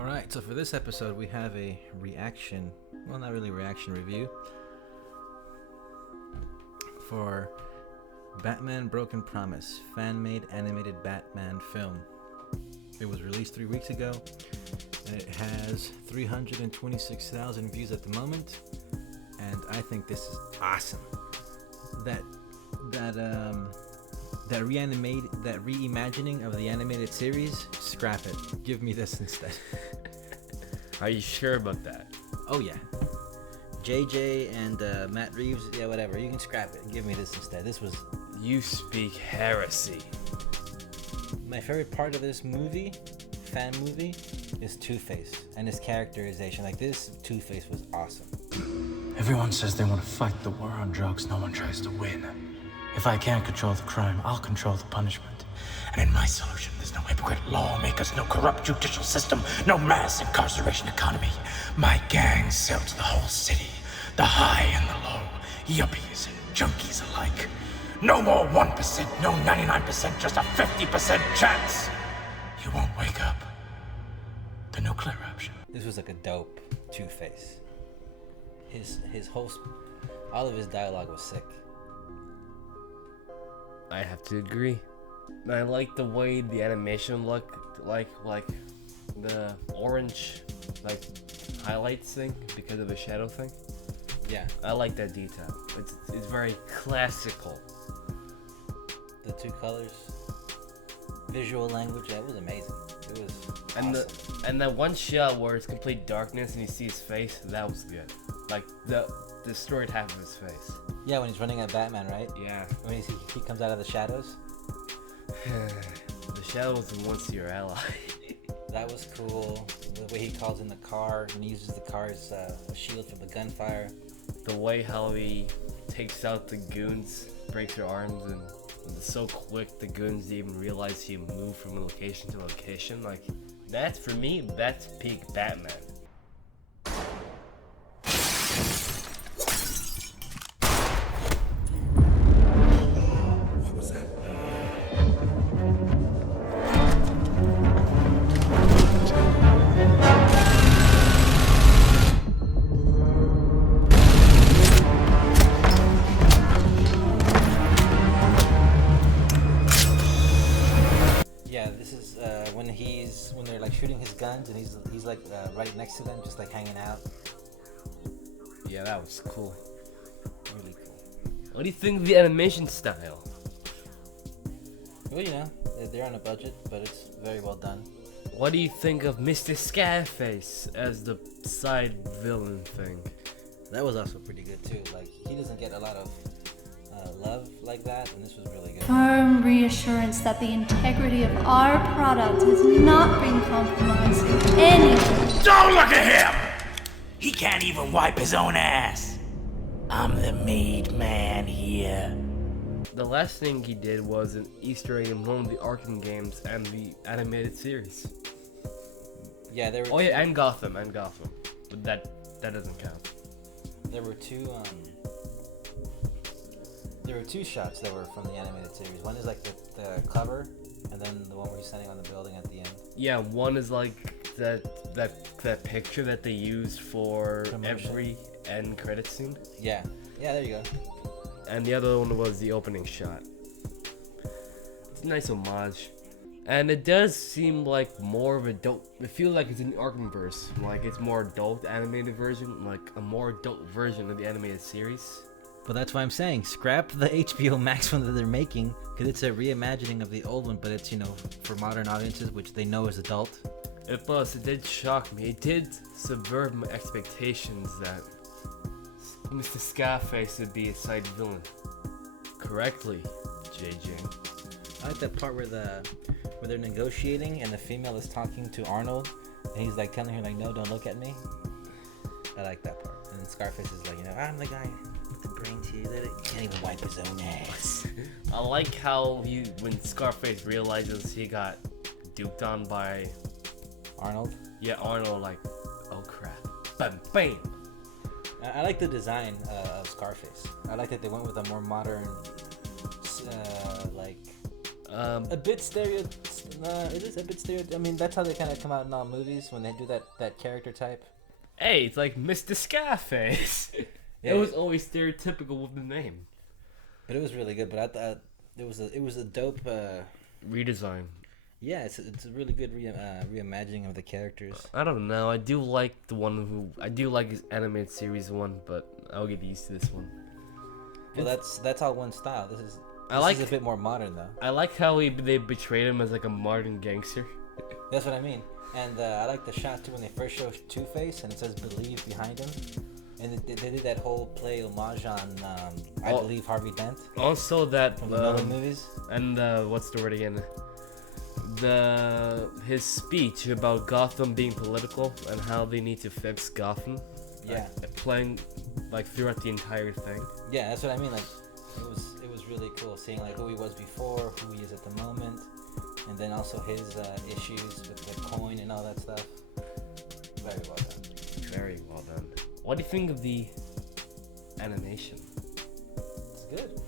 Alright, so for this episode we have a reaction, well not really reaction, review for Batman Broken Promise, fan-made animated Batman film. It was released 3 weeks ago and it has 326,000 views at the moment, and I think this is awesome. That reimagining of the animated series, scrap it. Give me this instead. Are you sure about that? Oh yeah. JJ and Matt Reeves, yeah, whatever. You can scrap it. Give me this instead. This was... You speak heresy. My favorite part of this movie, fan movie, is Two-Face and his characterization. Like, this Two-Face was awesome. Everyone says they want to fight the war on drugs. No one tries to win. If I can't control the crime, I'll control the punishment. And in my solution, there's no hypocrite lawmakers, no corrupt judicial system, no mass incarceration economy. My gang sell to the whole city, the high and the low, yuppies and junkies alike. No more 1%, no 99%, just a 50% chance. You won't wake up. The nuclear option. This was like a dope Two-Face. His whole, all of his dialogue was sick. I have to agree. I like the way the animation looked, like the orange, like highlights thing because of the shadow thing. Yeah. I like that detail. It's very classical. The two colors, visual language, that was amazing. It was And awesome. and that one shot where it's complete darkness and you see his face, that was good. Like the destroyed half of his face. Yeah, when he's running at Batman, right? Yeah. When he comes out of the shadows. The shadows are once your ally. That was cool. The way he calls in the car and uses the car as a shield from the gunfire. The way how he takes out the goons, breaks their arms, and it's so quick the goons didn't even realize he moved from location to location. Like, that's, for me, that's peak Batman. Yeah, this is when they're like shooting his guns and he's like right next to them, just like hanging out. Yeah, that was cool. Really cool. What do you think of the animation style? Well, you know, they're on a budget, but it's very well done. What do you think of Mr. Scarface as the side villain thing? That was also pretty good too. Like, he doesn't get a lot of love like that, and this was really good. Firm reassurance that the integrity of our product has not been compromised in any way. Don't look at him! He can't even wipe his own ass. I'm the made man here. The last thing he did was an Easter egg in one of the Arkham games and the animated series. Yeah, there were. Oh yeah, and Gotham. But that doesn't count. There were two. There were two shots that were from the animated series. One is like the cover, and then the one where he's standing on the building at the end. Yeah, one is like that picture that they use for Promotion. every end credit scene, Yeah, there you go. and the other one was the opening shot. It's a nice homage, and it does seem like more of adult. It feels like it's in the Arkhamverse, like it's more adult animated version, like a more adult version of the animated series. But that's why I'm saying scrap the HBO Max one that they're making, because it's a reimagining of the old one, but it's, you know, for modern audiences, which they know is adult. It did shock me. It did subvert my expectations that Mr. Scarface would be a side villain. Correctly, JJ. I like that part where they're negotiating and the female is talking to Arnold, and he's like telling her like, no, don't look at me. I like that part. And then Scarface is like, you know, I'm the guy with the brain to you that he can't even wipe his own ass. I like how when Scarface realizes he got duped on by Arnold. Arnold, like, oh crap, bam, bam. I like the design of Scarface. I like that they went with a more modern, like a bit It is a bit stereotypical. I mean, that's how they kind of come out in all movies when they do that character type. Hey, it's like Mr. Scarface. Yeah. It was always stereotypical with the name. But it was really good. But I thought it was a dope Redesign. Yeah, it's a really good reimagining of the characters. I don't know. I do like his animated series one, but I'll get used to this one. Well, that's all one style. This is a bit more modern though. I like how they betrayed him as like a modern gangster. That's what I mean. And I like the shot too when they first show Two-Face and it says "Believe" behind him. And they did that whole play homage on I believe Harvey Dent. Also that from the Nolan movies. And what's the word again? His speech about Gotham being political and how they need to fix Gotham. Yeah. Playing like throughout the entire thing. Yeah, that's what I mean. Like it was really cool seeing like who he was before, who he is at the moment, and then also his issues with the coin and all that stuff. Very well done. Very well done. What do you think of the animation? It's good.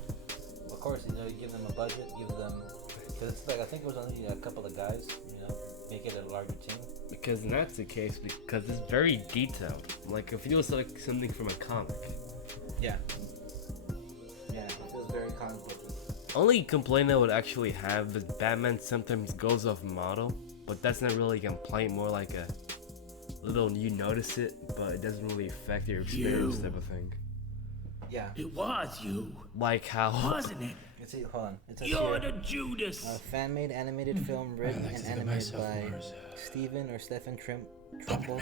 Of course, you give them a budget, because it's like I think it was only a couple of guys, make it a larger team. Because that's the case, because it's very detailed. Like, it feels like something from a comic. Yeah. Yeah, it feels very comic booky. Only complaint I would actually have is Batman sometimes goes off model, but that's not really a complaint, more like a little you notice it, but it doesn't really affect your experience type of thing. Yeah. It was you. Like how... Wasn't it? Hold on. It says You're here, the Judas. a fan-made animated film written and animated by Stephen Trimble.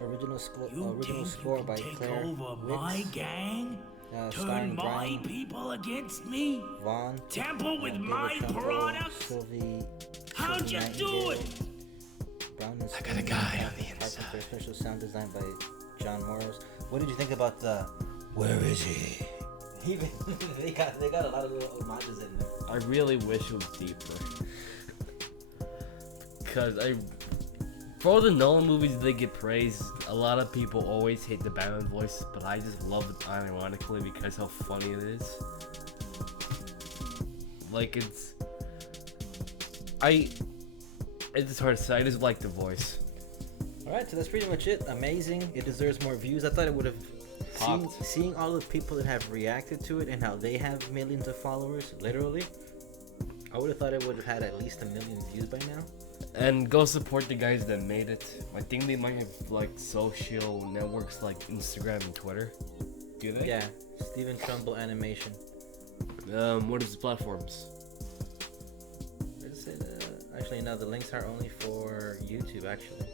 Original score by take Claire over Wicks. my gang? Turn Starring my Brian people against me? Vaughn. Tamper with David my Trumbull, products? Sylvie How'd you do it? Brown and I got a guy on the inside. Special sound design by John Morris. What did you think about the "Where is he"? Even they got a lot of little homages in there. I really wish it was deeper. Because for all the Nolan movies they get praised, a lot of people always hate the Batman voice, but I just love it ironically because how funny it is. Like it's hard to say, I just like the voice. Alright, so that's pretty much it. Amazing. It deserves more views. I thought it would have seeing all the people that have reacted to it and how they have millions of followers, literally. I would have thought it would have had at least 1 million views by now. And go support the guys that made it. I think they might have like social networks like Instagram and Twitter. Do they? Yeah, Stephen Trumbull Animation. What is the platforms? Actually, no, the links are only for YouTube, actually.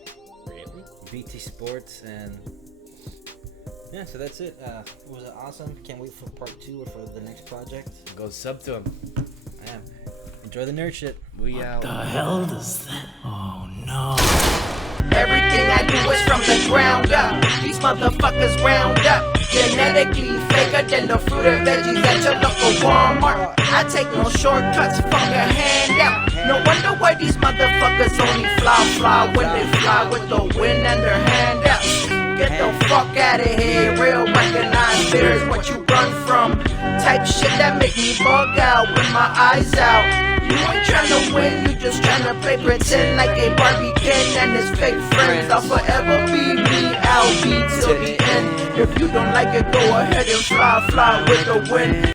Really? BT Sports and... Yeah, so that's it. It was awesome. Can't wait for part 2 or for the next project. Go sub to him. I am. Enjoy the nerd shit. We out. The hell does that? Oh no. Everything I do is from the ground up. These motherfuckers round up. Genetically faker than the fruit and veggies at your local Walmart. I take no shortcuts, fuck a handout. No wonder why these motherfuckers only fly when they fly with the wind and their handouts. Get the fuck out of here, real recognized fears what you run from. Type shit that make me bug out with my eyes out. You ain't tryna win, you just tryna play pretend like a Barbie kid and his fake friends. I'll forever be me, I'll be till the end. If you don't like it, go ahead and fly with the wind.